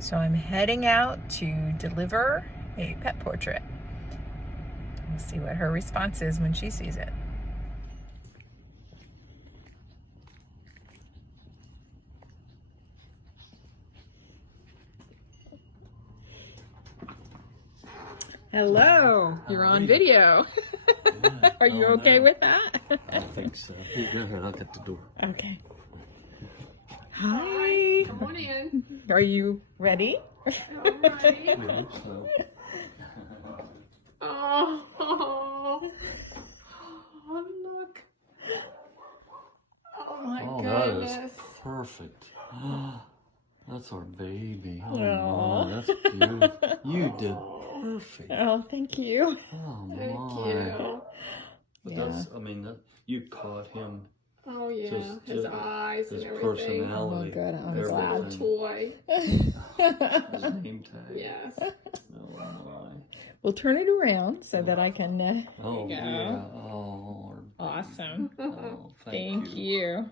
So I'm heading out to deliver a pet portrait. We'll see what her response is when she sees it. Hello, you're on video. Are you okay with that? I think so. You go ahead, I'll get the door. Okay. Hi. Come on in. Are you ready? All right. I hope so. Oh, look. Oh my goodness. That is perfect. That's our baby. Oh Aw. my, that's beautiful. You did perfect. Oh, thank you. Oh Thank my. you. But Yeah. that's, I mean, you caught him. Oh yeah, Just- his just eyes His and everything. personality. Oh, good. I'm His glad. little toy. His name tag. Yes. Oh my. We'll turn it around so that I can. Oh There you go. yeah. Oh Lord. Awesome. Oh, Thank you.